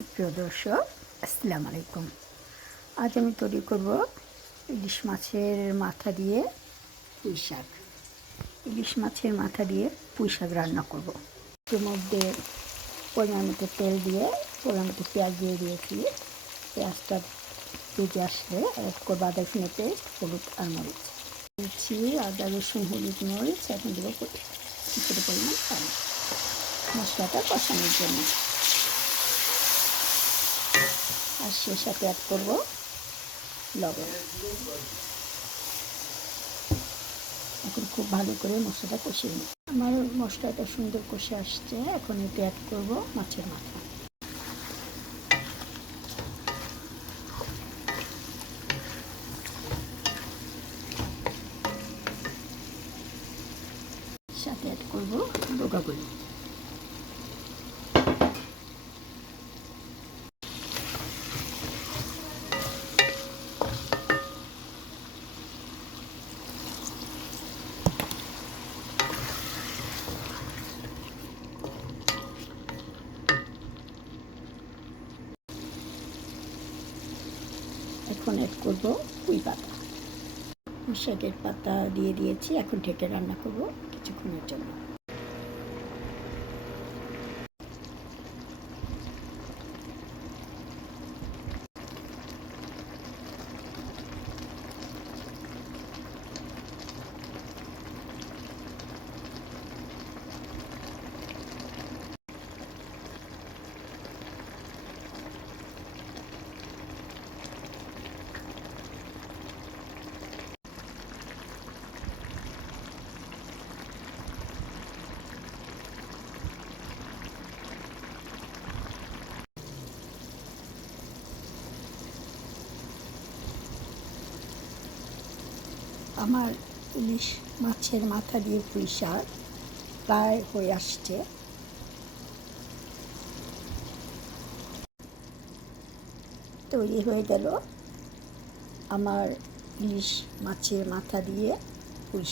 প্রিয় দর্শক, আসসালামু আলাইকুম। আজ আমি তৈরি করব ইলিশ মাছের মাথা দিয়ে পুঁই শাক। ইলিশ মাছের মাথা দিয়ে পুঁই শাক রান্না করব। এর মধ্যে পরিমাণ মতো তেল দিয়ে, পরিমাণ মতো পেঁয়াজ দিয়ে দিয়েছি। পেঁয়াজটা ভেজে আসলে অ্যাড করব আদা রসুনের পেস্ট, হলুদ আর মরিচ। দিচ্ছি আদা, রসুন, হলুদ, মরিচ। এখন দেবো কিছুটা পরিমাণ পানি। মশলাটা কষানোর জন্য। আর সে সাথে অ্যাড করব লবণ। এখন খুব ভালো করে মশলাটা কষিয়ে নিই। আমার মশলাটা সুন্দর কষে আসছে, এখন এতে অ্যাড করব মাছের মাথা। সাথে অ্যাড করব ডোকাগুলো এখন এড করব পুঁই পাতা। শাকের পাতা দিয়ে দিয়েছি, এখন ঢেকে রান্না করব কিছুক্ষণের জন্য। আমার ইলিশ মাছের মাথা দিয়ে পুঁই প্রায় হয়ে আসছে। তৈরি হয়ে গেল আমার ইলিশ মাছের মাথা দিয়ে পুঁই